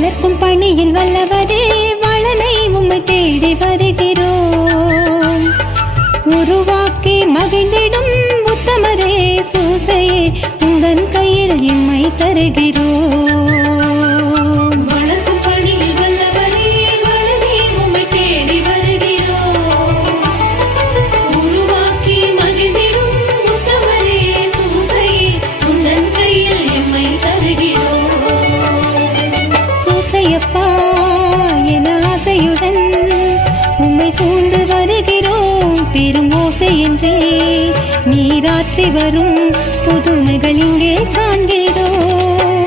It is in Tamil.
வளர்க்கும் பணியில் வல்லவரே வளனை உம்மை தேடி வருகிறோம். உருவாக்கி மகிழ்ந்திடும் உத்தமரே சூசையே உந்தன் கையில் எம்மை தருகிறோம். உம்மை சூழ்ந்து வருகிறோம் பெரும் ஓசையின்றே நீராற்றி வரும் புதுமைகள் இங்கே காண்கிறோம்.